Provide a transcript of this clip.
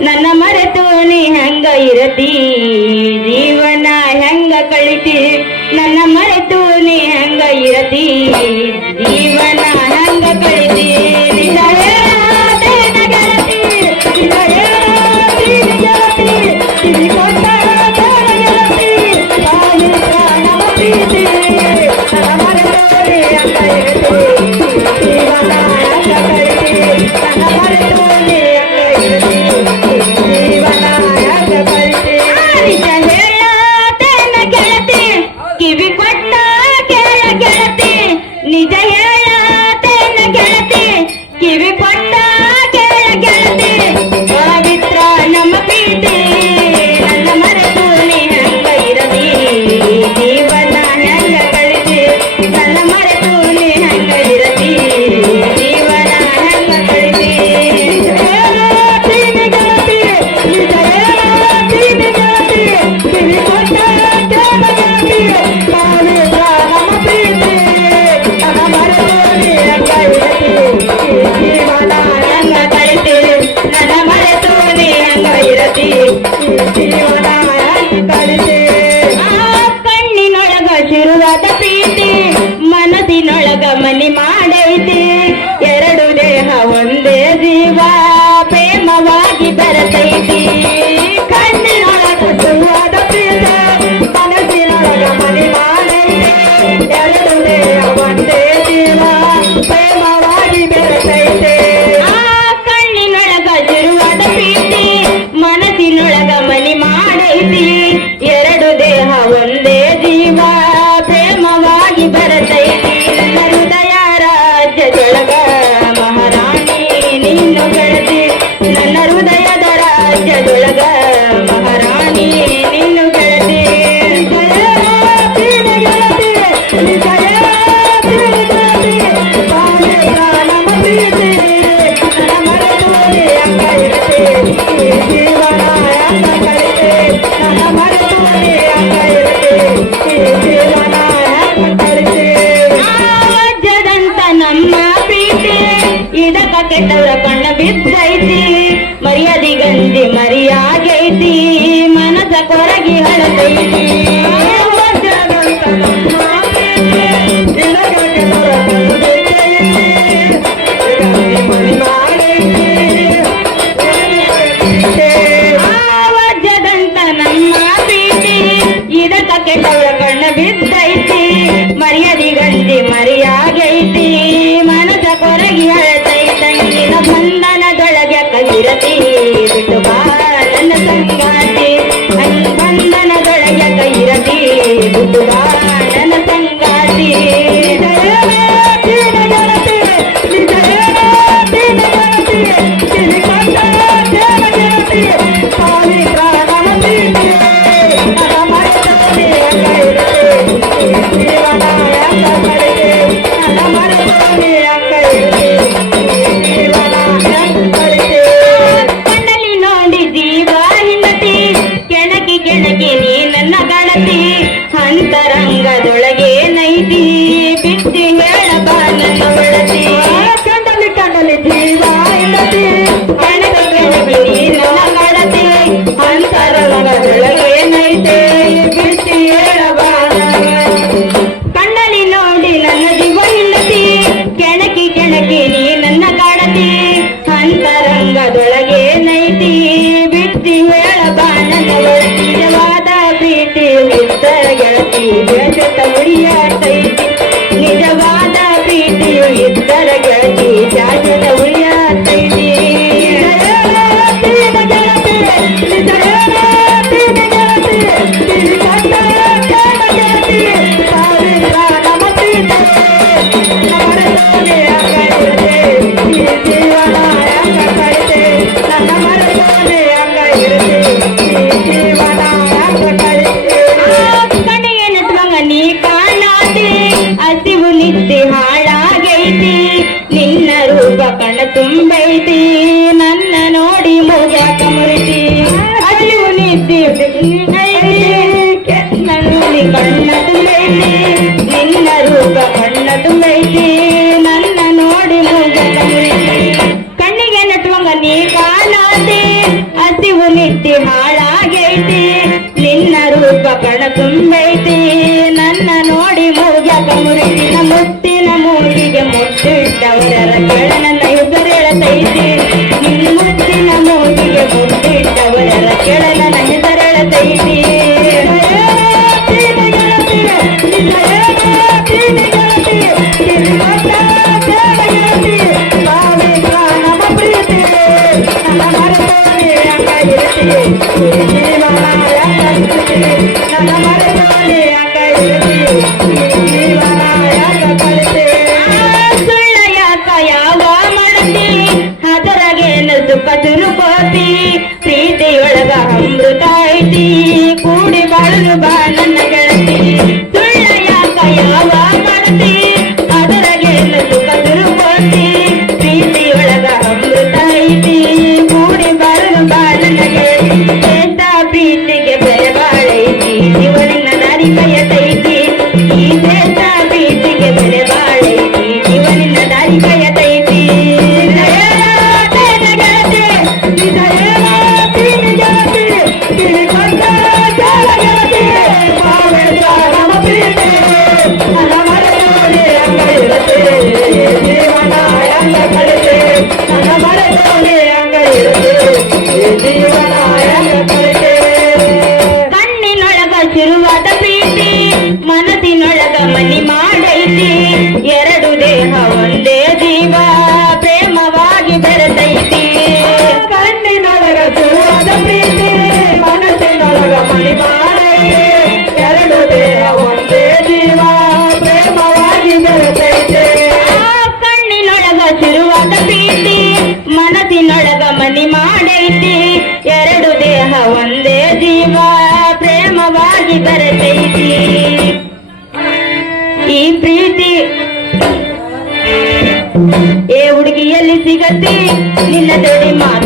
ನನ್ನ ಮರೆತು ನೀ ಹೆಂಗ ಇರತಿ? ಜೀವನ ಹೆಂಗ ಕಳಿತಿ? ನನ್ನ ಮರೆತು ನೀ ಹೆಂಗ ಇರತಿ? ಜೀವನ அவளே ಕೆಟ್ಟವರ ಕಣ್ಣ ಬಿದ್ದೈತಿ ಮರ್ಯಾದಿ ಗಂಜಿ ಮರಿಯಾಗೈತಿ ಮನಸ ಕೊರಗಿ ಹಳದೈತಿ and కళ ಏ ಹುಡುಗಿಯಲ್ಲಿ ಸಿಗತ್ತೆ ನಿನ್ನ ದಡಿ ಮಾತಾಡೋದೈತಿ